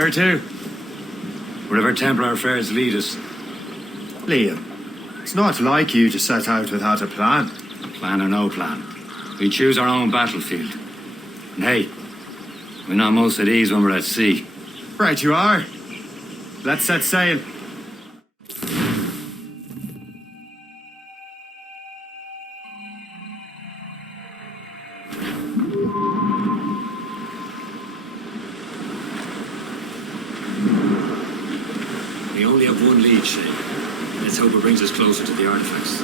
Where to? Wherever Templar affairs lead us. Liam, it's not like you to set out without a plan. Plan or no plan. We choose our own battlefield. And hey, we're not most at ease when we're at sea. Right you are. Let's set sail. We only have one lead, Shay. Let's hope it brings us closer to the artifacts.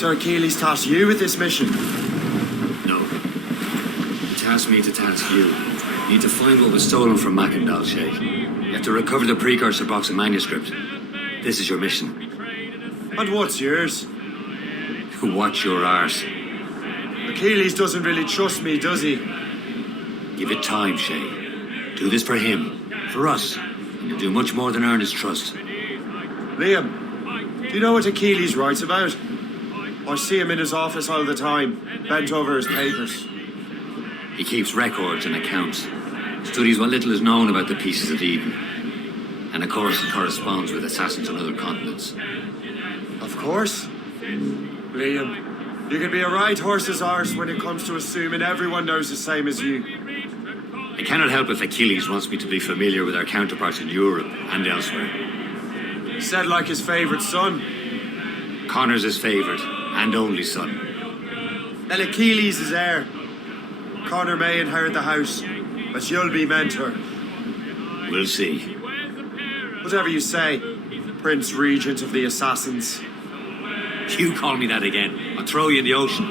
Sir Achilles tasked you with this mission. No. He tasked me to task you. You need to find what was stolen from Mackendal, Shay. You have to recover the precursor box and manuscript. This is your mission. And what's yours? Watch your arse. Achilles doesn't really trust me, does he? Give it time, Shay. Do this for him, for us, and you'll do much more than earn his trust. Liam, do you know what Achilles writes about? I see him in his office all the time, bent over his papers. He keeps records and accounts, studies what little is known about the pieces of Eden, and of course he corresponds with assassins on other continents. Of course. Liam, you can be a right horse's arse when it comes to assuming everyone knows the same as you. I cannot help if Achilles wants me to be familiar with our counterparts in Europe and elsewhere. Said like his favourite son. Connor's his favourite and only son. And Achilles is heir. Connor may inherit the house, but you'll be mentor. We'll see. Whatever you say, Prince Regent of the Assassins. You call me that again, I'll throw you in the ocean.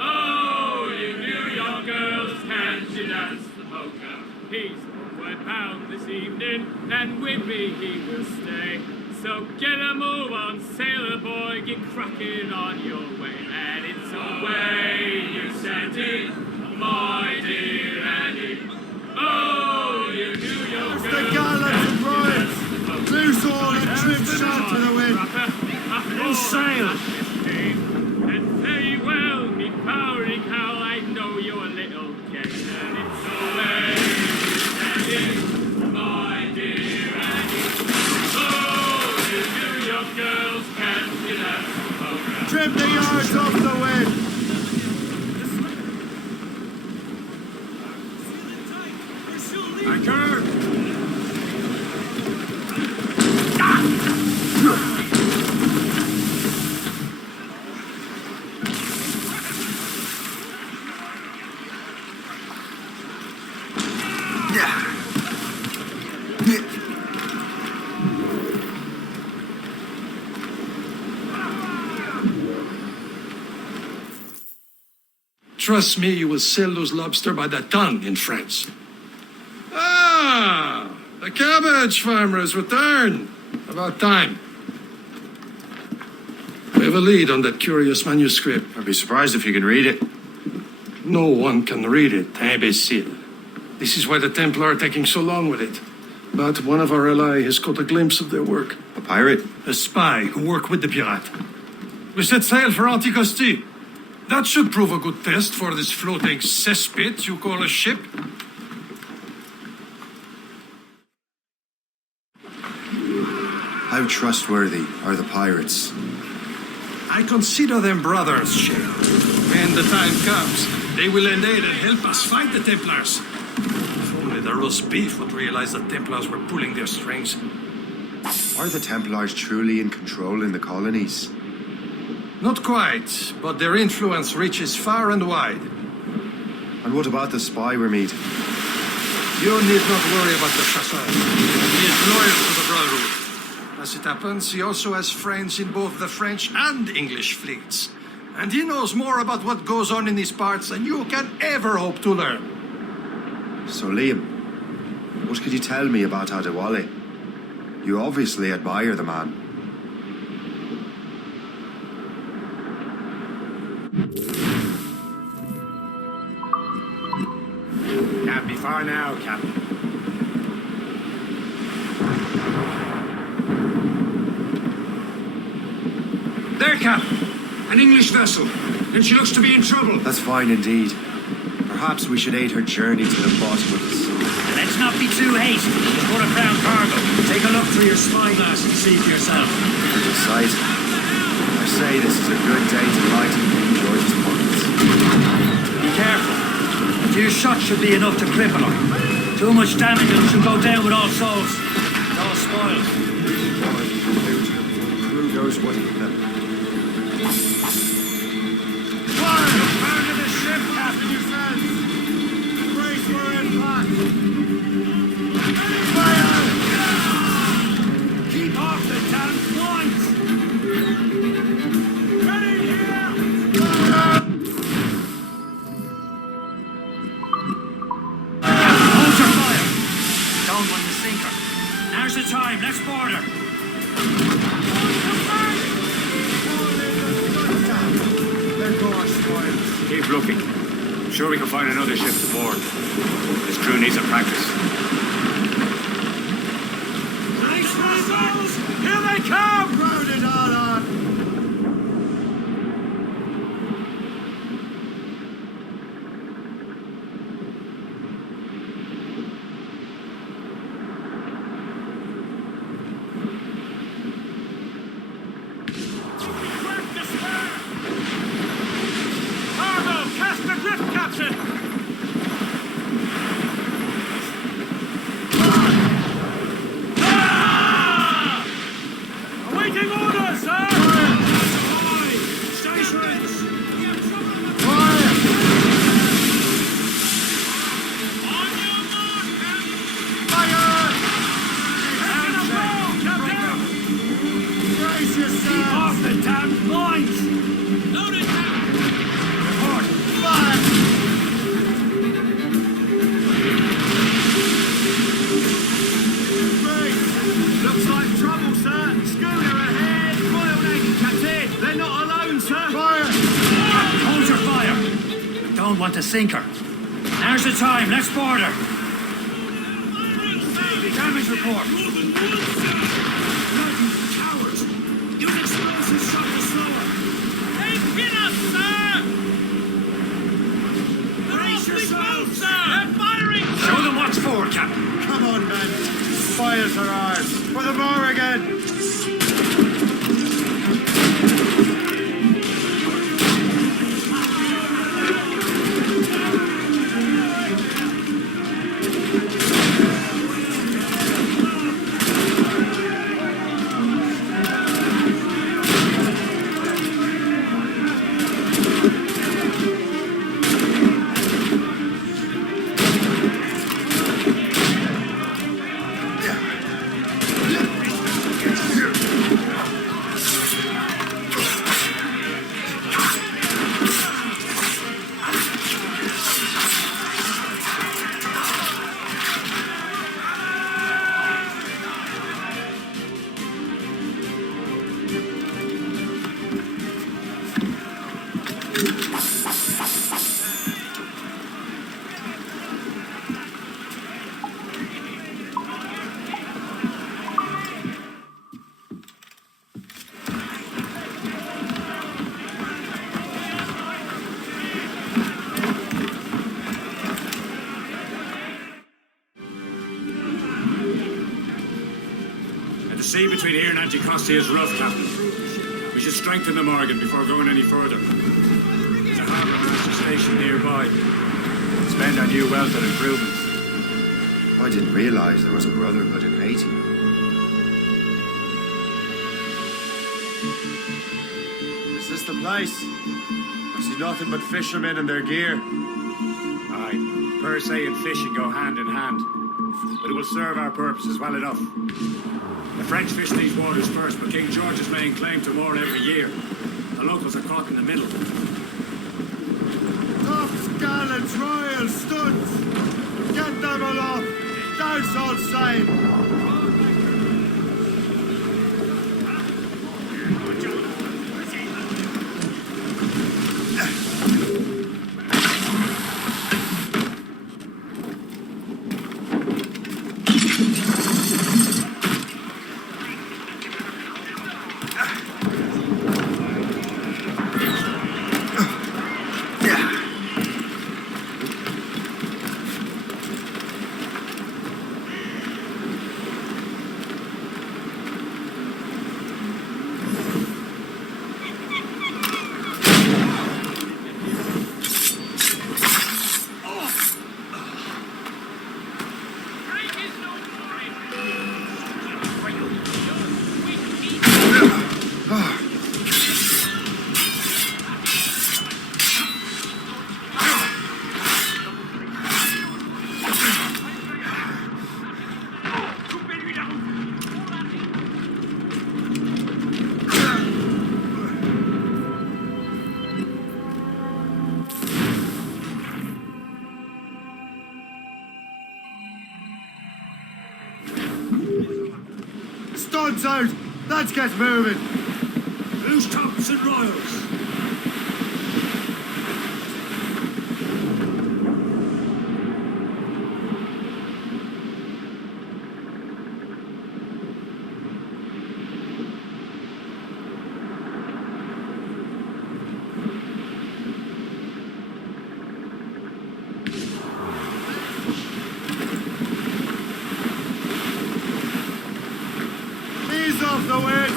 Oh, you New York girls, can't you dance the polka? He's £1 this evening, and with me he will stay. So get a move on, sailor boy, get cracking on your way. And it's away you sent it, my dear Annie. Oh, you New York The girls, gallants and riots! Loose all and trim shot to the wind! and sail. And very well, me powering how I know you're a little kid. And it's away you sent it, my dear Annie. Oh, you New York girls can't get out of the Trim the yards off the wind! Anchor! Trust me, you will sell those lobster by the ton in France. Ah, the cabbage farmers return. About time. We have a lead on that curious manuscript. I'd be surprised if you can read it. No one can read it, imbecile. This is why the Templar are taking so long with it. But one of our allies has caught a glimpse of their work. A pirate? A spy who worked with the pirate. We set sail for Anticosti. That should prove a good test for this floating cesspit you call a ship. How trustworthy are the pirates? I consider them brothers, Shay. When the time comes, they will lend aid and help us fight the Templars. If only the roast beef would realize the Templars were pulling their strings. Are the Templars truly in control in the colonies? Not quite, but their influence reaches far and wide. And what about the spy we're meeting? You need not worry about the chasseur. He is loyal to the Brotherhood. As it happens, he also has friends in both the French and English fleets. And he knows more about what goes on in these parts than you can ever hope to learn. So, Liam, what could you tell me about Adewale? You obviously admire the man. Can't be far now, Captain. There, Captain. An English vessel. And she looks to be in trouble. That's fine indeed. Perhaps we should aid her journey to the bottom of the sea. Let's not be too hasty. She's full of brown cargo. Take a look through your spyglass and see for yourself. Sight. I say this is a good day to lighten King George's pockets. Be careful. A few shots should be enough to cripple her. Too much damage and she'll go down with all souls. It's all spoiled. Who knows what hit them? Fire! The ship, Captain, you said! Brace for impact! Fire! Keep off the damn points! Ready here! Hold your fire! Don't want to sink her. Now's the time. Let's board her. There go our spoils. Keep looking. I'm sure we can find another ship to board. This crew needs a practice. Nice results! Here they come! Round it all on! Crack the spur! Cargo, cast the drift, Captain! Awaiting orders, sir! Stations! On your mark, Fire! Captain! Brace yourselves! Off the damn points! Loaded, Captain! Report. Fire! Brace! Looks like trouble, sir. Schooner ahead. Foiled anchor, Captain. They're not alone, sir. Fire! Hold your fire. Don't want to sink her. Now's the time. Let's board her. Damage report. Cowards! Use explosives shot to slow her. They've hit us, sir! They're Brace awfully yourselves. close, sir! They're firing, sir! Show them what's forward, Captain. Come on, men. Fires are ours. For the bar again. The sea between here and Anticosti is rough, Captain. We should strengthen the Morgan before going any further. There's a harbour master station nearby. Spend our new wealth on improvements. I didn't realize there was a brotherhood in Haiti. Is this the place? I see nothing but fishermen and their gear. Aye, per se and fishing go hand in hand. But it will serve our purposes well enough. The French fish these waters first, but King George is laying claim to more every year. The locals are caught in the middle. Tops, gallants, royals, studs! Get them aloft! Douse all sail! guns out! Let's get moving! Who's tops and royals? Ease off the wind!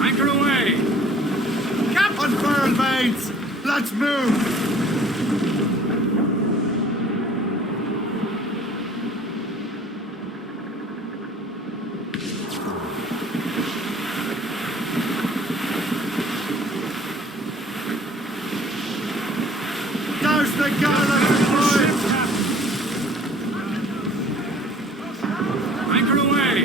Anchor away! Unfurl mates! Let's move! Douse the gallows, boys! Anchor away!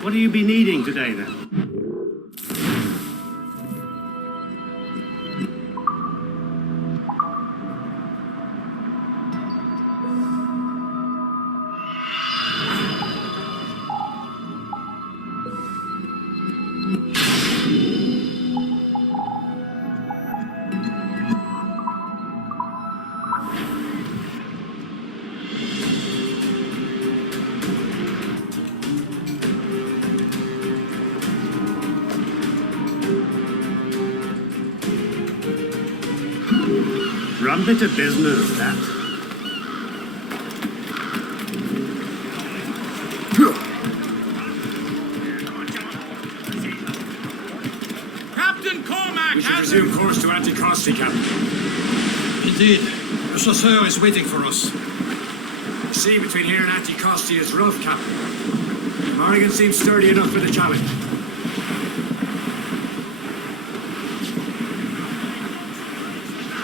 What do you be needing today, then? Rum bit of business, that. Captain Cormac We should has resume course to Anticosti, Captain. Indeed. The chasseur is waiting for us. The sea between here and Anticosti is rough, Captain. Morrigan seems sturdy enough for the challenge.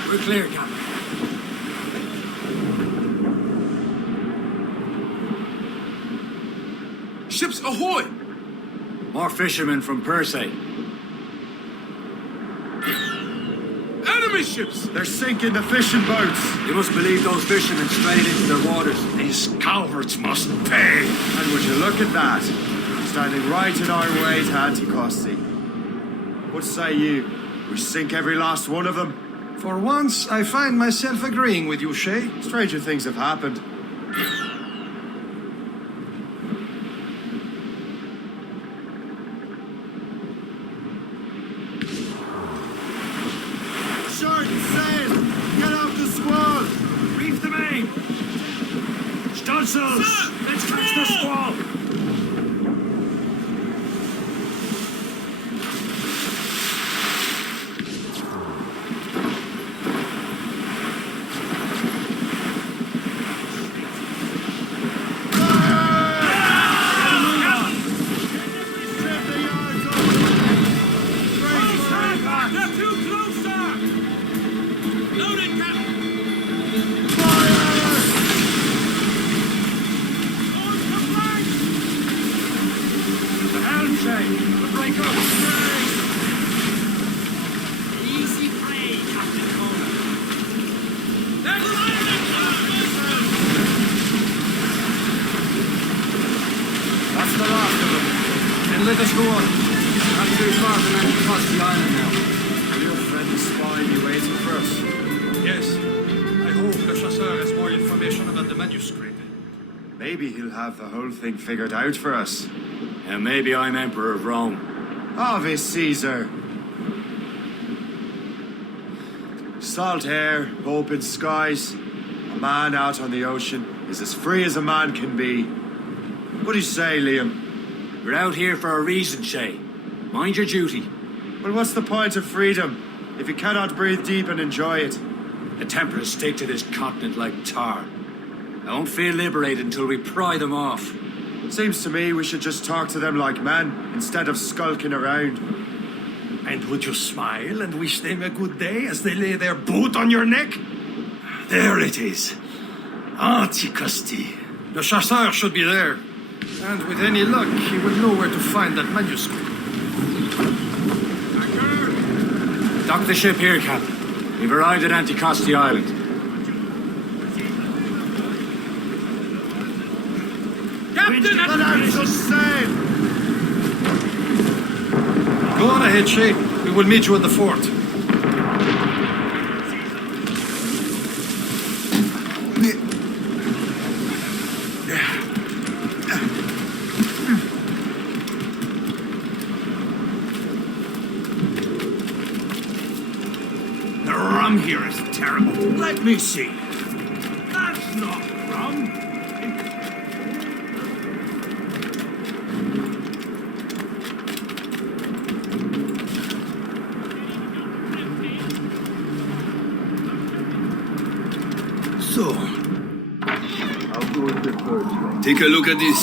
We're clear, Captain. Ships ahoy! More fishermen from Persay. Enemy ships! They're sinking the fishing boats! You must believe those fishermen strayed into their waters. These cowards must pay! And would you look at that? Standing right in our way to Anticosti. What say you? We sink every last one of them? For once, I find myself agreeing with you, Shay. Stranger things have happened. Short sail! Get off the squall! Reef the main! Stunsails! Let's catch the squall! They're too close, sir! Loaded, Captain! On the flank! The helm, Shay! The break up! Easy play, Captain Cormac. There's lightning! That's the last of them. Then let us go on. Not too far from Anticosti Island now. Will your friend spy be waiting for us? Yes. I hope the chasseur has more information about the manuscript. Maybe he'll have the whole thing figured out for us. And maybe I'm Emperor of Rome. Ave Caesar. Salt air, open skies. A man out on the ocean is as free as a man can be. What do you say, Liam? We're out here for a reason, Shay. Mind your duty. Well, what's the point of freedom if you cannot breathe deep and enjoy it? The temperate stick to this continent like tar. I won't feel liberated until we pry them off. Seems to me we should just talk to them like men, instead of skulking around. And would you smile and wish them a good day as they lay their boot on your neck? There it is. Anticosti. The chasseur should be there. And with any luck, he will know where to find that manuscript. Dock the ship here, Captain. We've arrived at Anticosti Island. Captain, But I'm just saying! Go on ahead, Shay. We will meet you at the fort. The rum here is terrible. Let me see. That's not rum. So, take a look at this.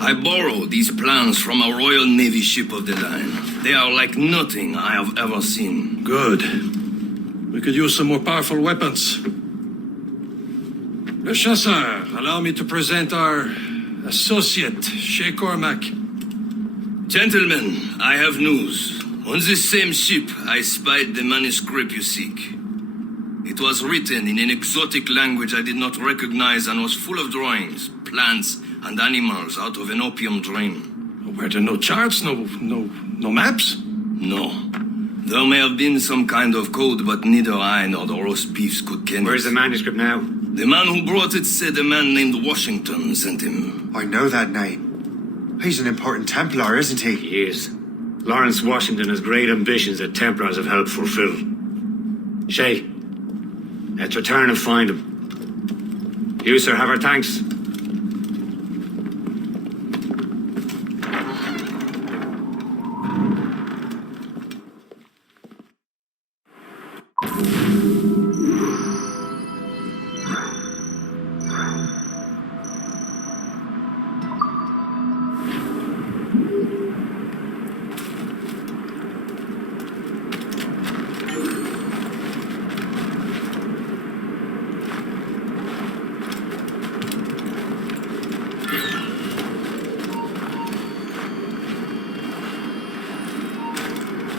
I borrowed these plans from a Royal Navy ship of the line. They are like nothing I have ever seen. Good. We could use some more powerful weapons. Le Chasseur, allow me to present our associate, Shay Cormac. Gentlemen, I have news. On this same ship, I spied the manuscript you seek. It was written in an exotic language I did not recognize and was full of drawings, plants, and animals out of an opium drain. Were there no charts, no maps? No. There may have been some kind of code, but neither I nor the roast beefs could ken Where's it. the manuscript now? The man who brought it said a man named Washington sent him. I know that name. He's an important Templar, isn't he? He is. Lawrence Washington has great ambitions that Templars have helped fulfill. Shay, let's return and find him. You, sir, have our thanks.